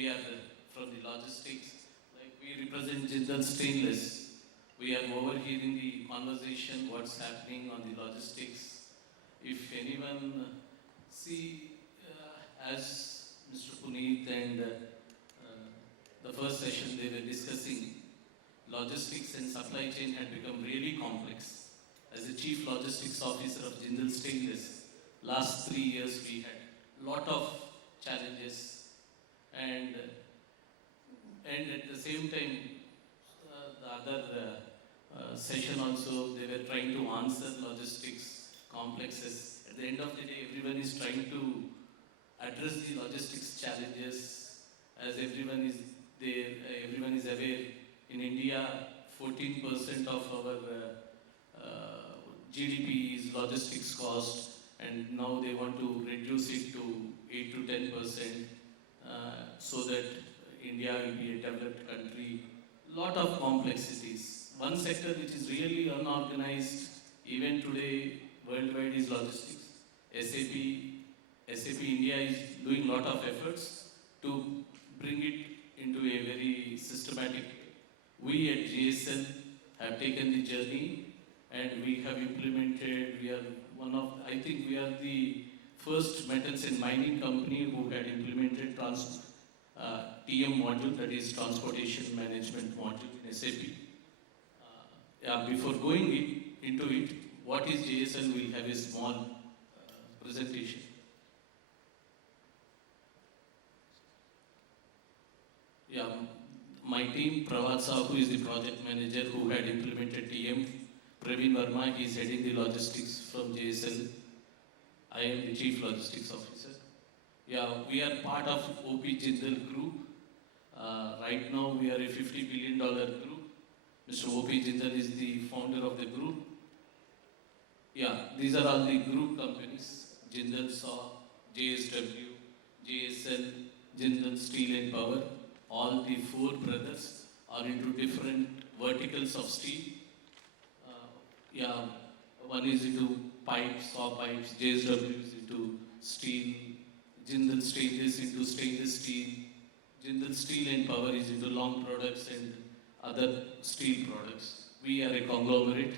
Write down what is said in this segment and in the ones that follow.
we are from the logistics. Like we represent Jindal Stainless. We are overhearing the conversation, what's happening on the logistics. If anyone see, as Mr. Puneet and the first session they were discussing, logistics and supply chain had become really complex. As the Chief Logistics Officer of Jindal Stainless, last 3 years we had a lot of challenges and at the same time, the other session also, they were trying to answer logistics complexes. At the end of the day, everyone is trying to address the logistics challenges. As everyone is there, everyone is aware, in India, 14% of our GDP is logistics cost, and now they want to reduce it to 8 to 10%, so that India will be a developed country. Lot of complexities. One sector which is really unorganized, even today, worldwide, is logistics. SAP India is doing lot of efforts to bring it into a very systematic way. We at JSL have taken the journey and we have implemented, we are one of, I think we are the first metals and mining company who had implemented TM module, that is Transportation Management module in SAP. Before going into it, what is JSL, we'll have a small presentation. My team, Prawat Sahu is the project manager who had implemented TM. Praveen Verma, he is heading the logistics from JSL. I am the Chief Logistics Officer. We are part of OP Jindal Group. Right now, we are a $50 billion group. Mr. OP Jindal is the founder of the group. These are all the group companies. Jindal SAW, JSW, JSL, Jindal Steel and Power. All the 4 brothers are into different verticals of steel. One is into pipes, SAW pipes, JSW is into steel, Jindal Stainless into stainless steel, Jindal Steel and Power is into long products and other steel products. We are a conglomerate.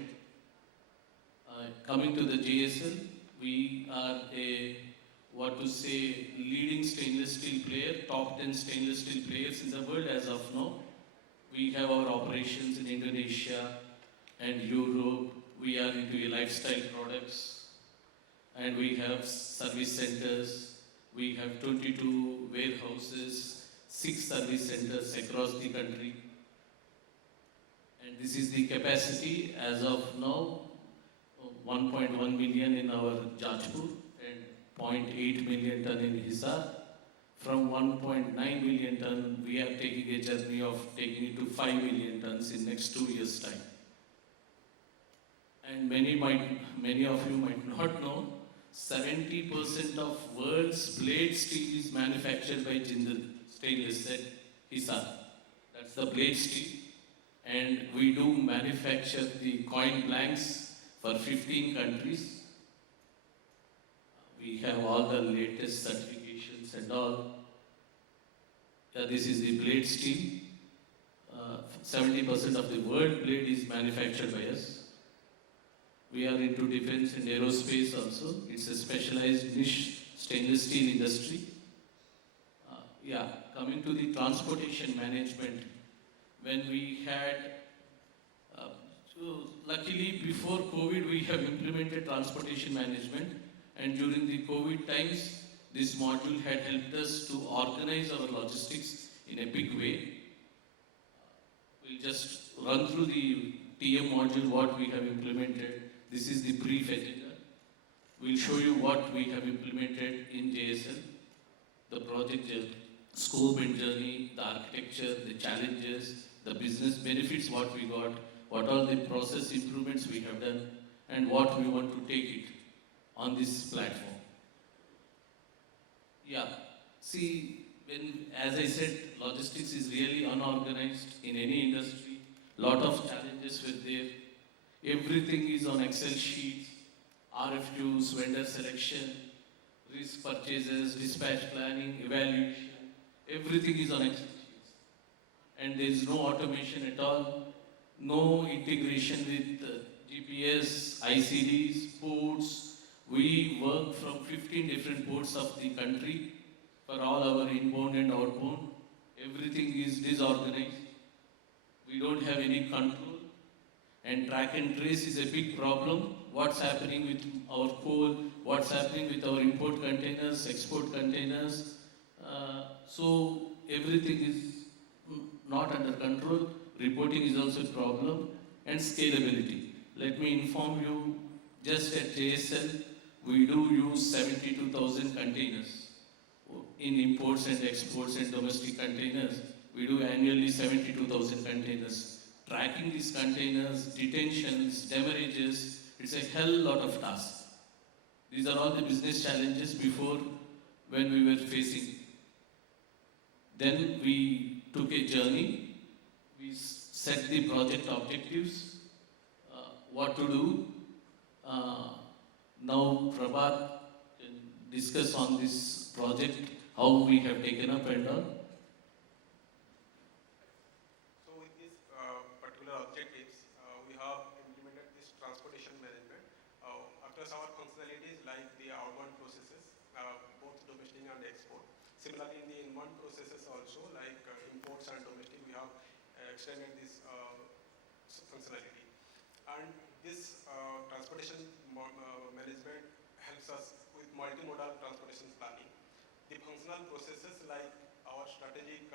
Coming to the JSL, we are a, leading stainless steel player, top 10 stainless steel players in the world as of now. We have our operations in Indonesia and Europe. We are into lifestyle products and we have service centers. We have 22 warehouses, 6 service centers across the country. And this is the capacity as of now, 1.1 million in our Jajpur and 0.8 million ton in Hisar. From 1.9 million ton, we are taking a journey of taking it to 5 million tons in next 2 years' time. And many of you might not know, 70% of world's blade steel is manufactured by Jindal Stainless at Hisar. That's the blade steel. And we do manufacture the coin blanks for 15 countries. We have all the latest certifications and all. This is the blade steel. 70% of the world blade is manufactured by us. We are into defense and aerospace also. It's a specialized niche stainless steel industry. Coming to the transportation management, when we had, luckily before COVID, we have implemented transportation management, and during the COVID times, this module had helped us to organize our logistics in a big way. We'll just run through the TM module, what we have implemented. This is the brief agenda. We'll show you what we have implemented in JSL, the project scope and journey, the architecture, the challenges, the business benefits, what we got, what are the process improvements we have done, and what we want to take it on this platform. As I said, logistics is really unorganized in any industry. Lot of challenges were there. Everything is on Excel sheets, RFQs, vendor selection, risk purchases, dispatch planning, evaluation. Everything is on Excel sheets. And there is no automation at all, no integration with GPS, ICDs, ports. We work from 15 different ports of the country for all our inbound and outbound. Everything is disorganized. We don't have any control. And track and trace is a big problem. What's happening with our coal, what's happening with our import containers, export containers. So everything is not under control. Reporting is also a problem. And scalability. Let me inform you, just at JSL, we do use 72,000 containers in imports and exports and domestic containers. We do annually 72,000 containers. Tracking these containers, detentions, demurrages, it's a hell lot of tasks. These are all the business challenges before when we were facing. Then we took a journey. We set the project objectives, what to do. Now Prabhat can discuss on this project, how we have taken up and all. So with these particular objectives, we have implemented this transportation management across our functionalities like the outbound processes, both domestic and export. Similarly, in the inbound processes also, like imports and domestic, we have extended this functionality. And this transportation management helps us with multimodal transportation planning. The functional processes like our strategic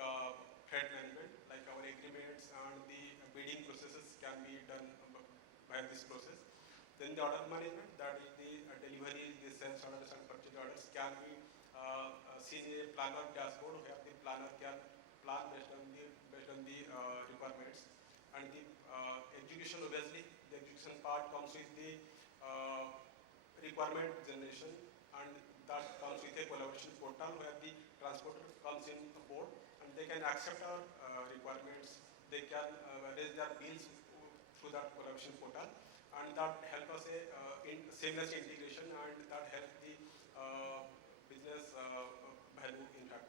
freight management, like our agreements and the bidding processes can be done by this process. Then the order management, that is the delivery, the sales orders and purchase orders can be seen in a planner dashboard where the planner can plan based on the requirements. And the execution, obviously, the execution part comes with the requirement generation, and that comes with a collaboration portal where the transporter comes in board and they can accept our requirements. They can raise their bills through that collaboration portal, and that helps us in seamless integration, and that helps the business value impact.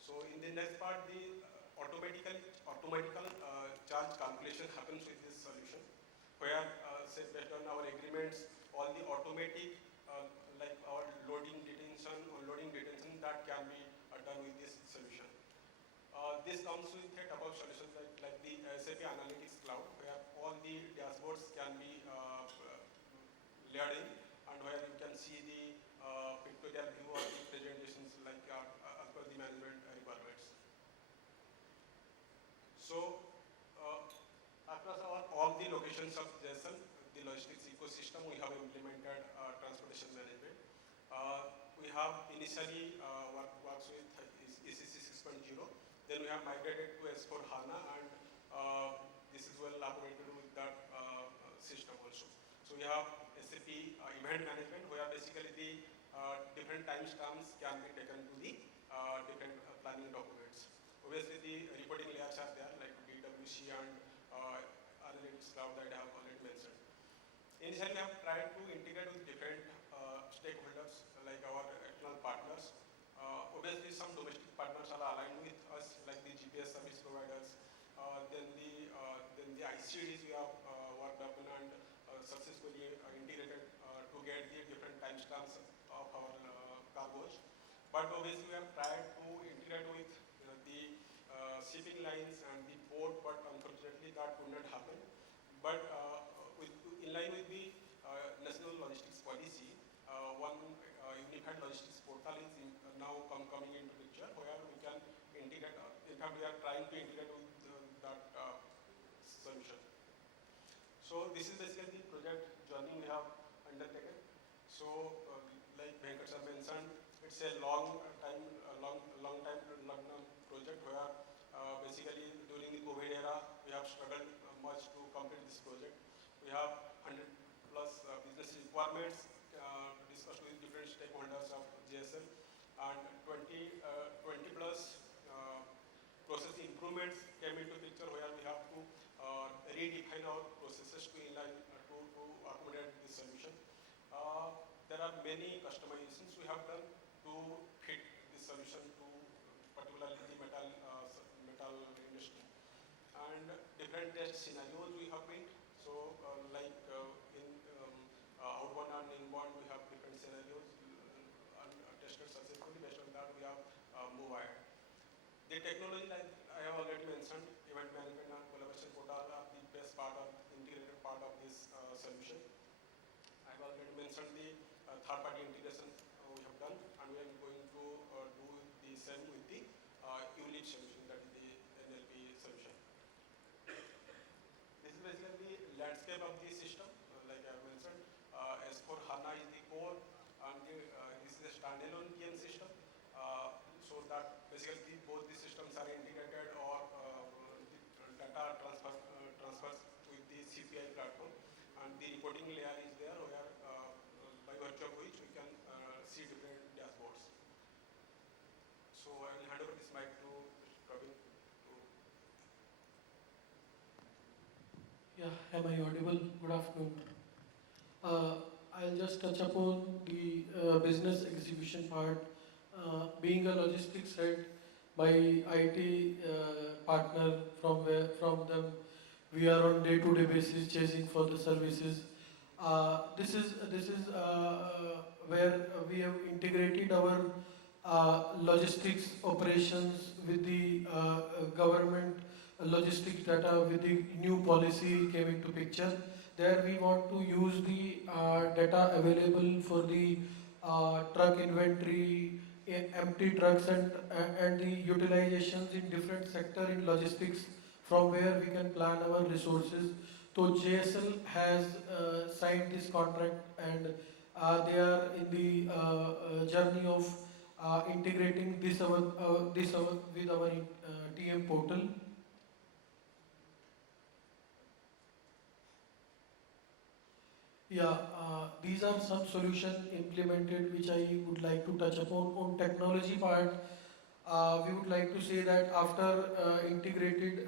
So in the next part, the automatical charge calculation happens with this solution, where say based on our agreements, all the automatic like our loading detention, unloading detention, that can be done with this solution. This comes with a couple of solutions like the SAP Analytics Cloud, where all the dashboards can be layered in, and where you can see the pictorial view of the presentations like as per the management requirements. So across all the locations of JSL, the logistics ecosystem, we have implemented transportation management. We have initially worked with ECC 6.0, then we have migrated to S4 HANA, and this is well automated with that system also. So we have SAP event management, where basically the different timestamps can be taken to the different planning documents. Obviously, the reporting layers are there, like BWC and Analytics Cloud that I have already mentioned. Initially, we have tried to integrate with different stakeholders, like our external partners. Obviously, some domestic partners are aligned with us, like the GPS service providers. Then the ICDs we have worked upon and successfully integrated to get the different timestamps of our cargoes. But obviously, we have tried to integrate with the shipping lines and the port, but unfortunately, that could not happen. But in line with the national logistics policy, one unified logistics portal is now coming into picture, where we can integrate. In fact, we are trying to integrate with that solution. So this is basically the project journey we have undertaken. So like Venkateswar mentioned, it's a long time project, where basically during the COVID era, we have struggled much to complete this project. We have 100+ business requirements discussed with different stakeholders of JSL, and 20+ process improvements came into picture, where we have to redefine our processes to accommodate this solution. There are many customizations we have done to fit this solution to particularly the different test scenarios we have built. So in outbound and inbound, we have different scenarios and tested successfully. Based on that, we have moved ahead. The technology, like I have already mentioned, event management and collaboration portal are the best part of integrated part of this solution. I have already mentioned the third-party integration we have done, and we are going to do the same with the unit solution, that is the NLP solution. This is basically the landscape of the system. Like I mentioned, S4 HANA is the core, and this is a standalone TM system. So that basically both the systems are integrated, or the data transfers with the CPI platform, and the reporting layer is there, where by virtue of which we can see different dashboards. So I will hand over this mic to Praveen. Yeah, am I audible? Good afternoon. I'll just touch upon the business execution part. Being a logistics head, my IT partner, from them, we are on day-to-day basis chasing for the services. This is where we have integrated our logistics operations with the government logistics data with the new policy came into picture. There we want to use the data available for the truck inventory, empty trucks, and the utilizations in different sector in logistics, from where we can plan our resources. So JSL has signed this contract, and they are in the journey of integrating this with our TM portal. Yeah, these are some solutions implemented which I would like to touch upon. On technology part, we would like to say that after integrated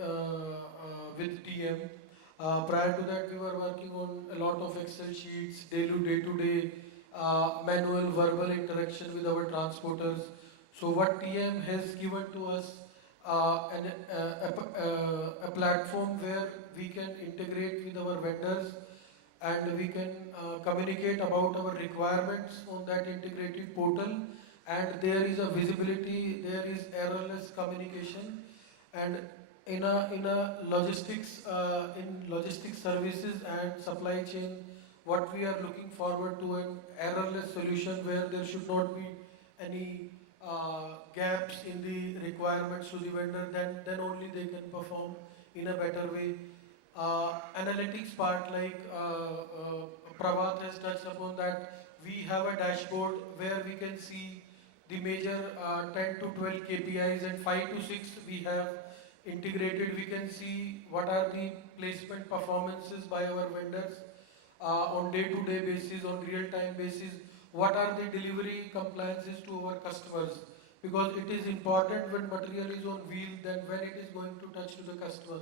with TM, prior to that we were working on a lot of Excel sheets, day-to-day manual verbal interaction with our transporters. So what TM has given to us a platform where we can integrate with our vendors, and we can communicate about our requirements on that integrated portal, and there is a visibility, there is errorless communication. And in a logistics in logistics services and supply chain, what we are looking forward to an errorless solution where there should not be any gaps in the requirements to the vendor, then only they can perform in a better way. Analytics part, like Prabhat has touched upon that, we have a dashboard where we can see the major 10 to 12 KPIs, and 5 to 6 we have integrated. We can see what are the placement performances by our vendors on day-to-day basis, on real-time basis, what are the delivery compliances to our customers. Because it is important when material is on wheel, then when it is going to touch to the customer.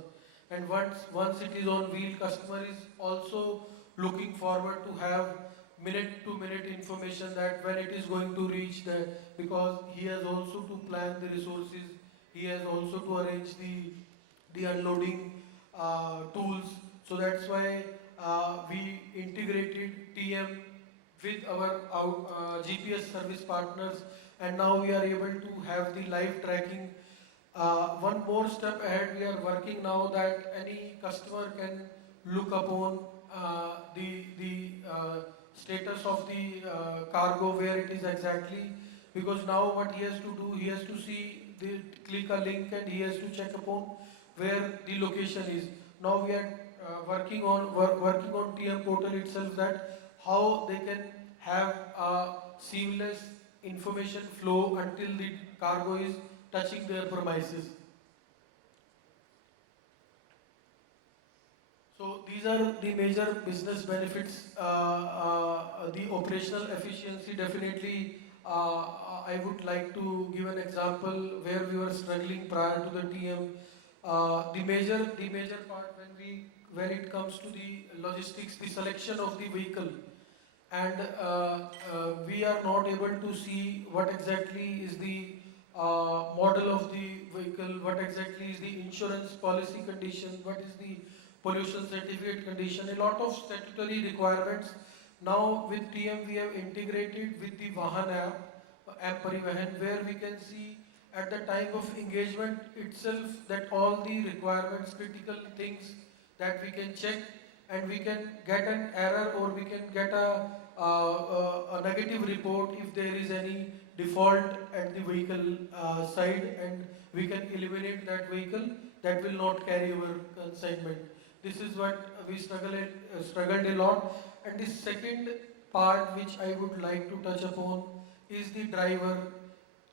And once it is on wheel, customer is also looking forward to have minute to minute information that when it is going to reach there, because he has also to plan the resources, he has also to arrange the unloading tools. So that's why we integrated TM with our GPS service partners, and now we are able to have the live tracking. One more step ahead, we are working now that any customer can look upon the status of the cargo, where it is exactly. Because now what he has to do, he has to see, click a link, and he has to check upon where the location is. Now we are working on TM portal itself, that how they can have a seamless information flow until the cargo is touching their premises. So these are the major business benefits. The operational efficiency, definitely. I would like to give an example where we were struggling prior to the TM. The major part, when it comes to the logistics, the selection of the vehicle, and we are not able to see what exactly is the model of the vehicle, what exactly is the insurance policy condition, what is the pollution certificate condition, a lot of statutory requirements. Now with TM we have integrated with the Vahan app Parivahan, where we can see at the time of engagement itself that all the requirements, critical things that we can check, and we can get an error or we can get a negative report if there is any default at the vehicle side, and we can eliminate that vehicle that will not carry our consignment. This is what we struggled a lot. And the second part which I would like to touch upon is the driver.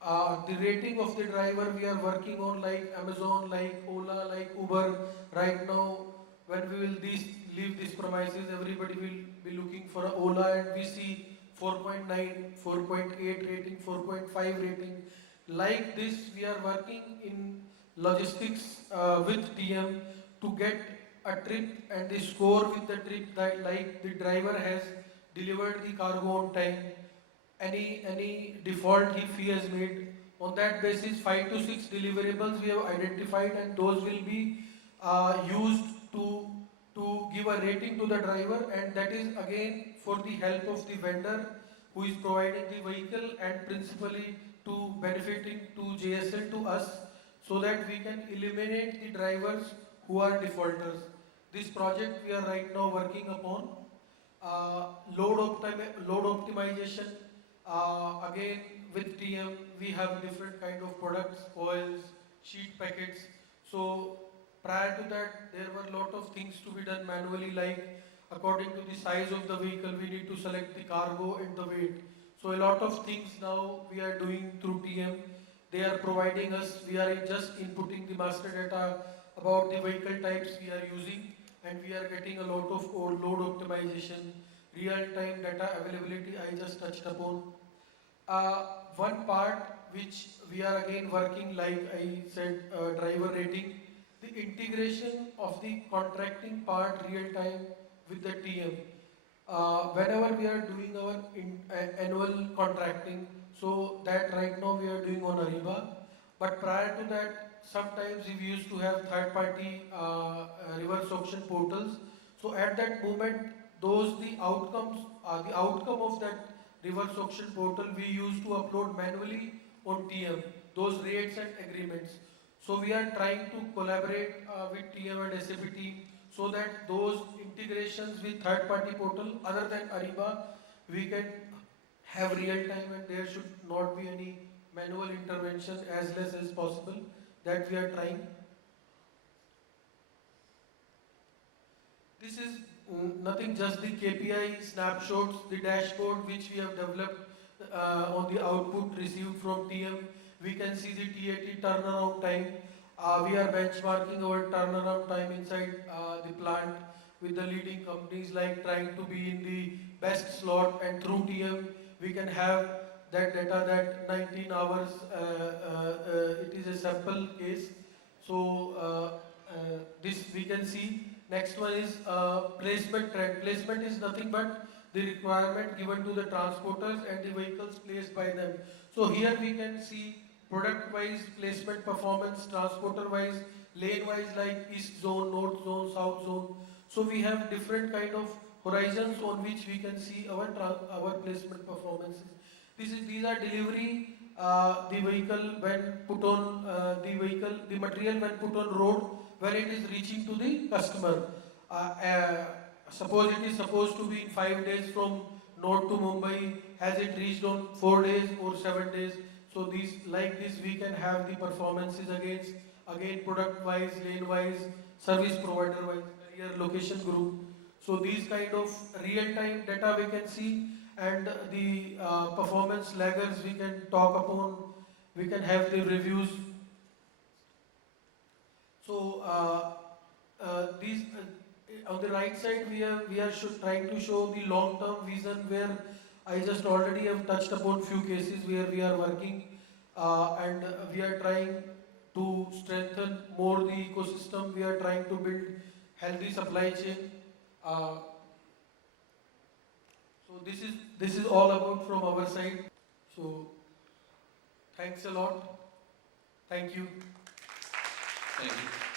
The rating of the driver we are working on, like Amazon, like Ola, like Uber. Right now, when we will leave these premises, everybody will be looking for a Ola, and we see 4.9, 4.8 rating, 4.5 rating. Like this, we are working in logistics with TM to get a trip and the score with the trip, that like the driver has delivered the cargo on time, any default if he has made. On that basis, 5 to 6 deliverables we have identified, and those will be used to give a rating to the driver, and that is again for the help of the vendor who is providing the vehicle, and principally to benefiting to JSL, to us, so that we can eliminate the drivers who are defaulters. This project we are right now working upon. Load optimization. Again, with TM, we have different kind of products, oils, sheet packets. So prior to that, there were a lot of things to be done manually, like according to the size of the vehicle, we need to select the cargo and the weight. So a lot of things now we are doing through TM. They are providing us, we are just inputting the master data about the vehicle types we are using, and we are getting a lot of load optimization, real-time data availability I just touched upon. One part which we are again working, like I said, driver rating, the integration of the contracting part real time with the TM. Whenever we are doing our annual contracting, so that right now we are doing on Ariba, but prior to that, sometimes we used to have third-party reverse auction portals. So at that moment, the outcome of that reverse auction portal, we used to upload manually on TM, those rates and agreements. So we are trying to collaborate with TM and SAP team, so that those integrations with third-party portal other than Ariba, we can have real time, and there should not be any manual intervention, as less as possible. That we are trying. This is nothing, just the KPI snapshots, the dashboard which we have developed on the output received from TM. We can see the TAT turnaround time. We are benchmarking our turnaround time inside the plant with the leading companies, like trying to be in the best slot, and through TM we can have that data that 19 hours, it is a sample case. So this we can see. Next one is placement trend. Placement is nothing but the requirement given to the transporters and the vehicles placed by them. So here we can see product-wise placement performance, transporter-wise, lane-wise, like east zone, north zone, south zone. So we have different kind of horizons on which we can see our placement performances. These are delivery, the vehicle when put on the material when put on road, when it is reaching to the customer. Suppose it is supposed to be in 5 days from North to Mumbai, has it reached on 4 days or 7 days? So these, like this, we can have the performances again product wise, lane wise, service provider wise, carrier location group. So these kind of real time data we can see, and the performance laggers we can talk upon, we can have the reviews. So these on the right side we are trying to show the long term vision, where I just already have touched upon few cases where we are working, and we are trying to strengthen more the ecosystem. We are trying to build healthy supply chain. So this is all about from our side. So thanks a lot. Thank you. Thank you.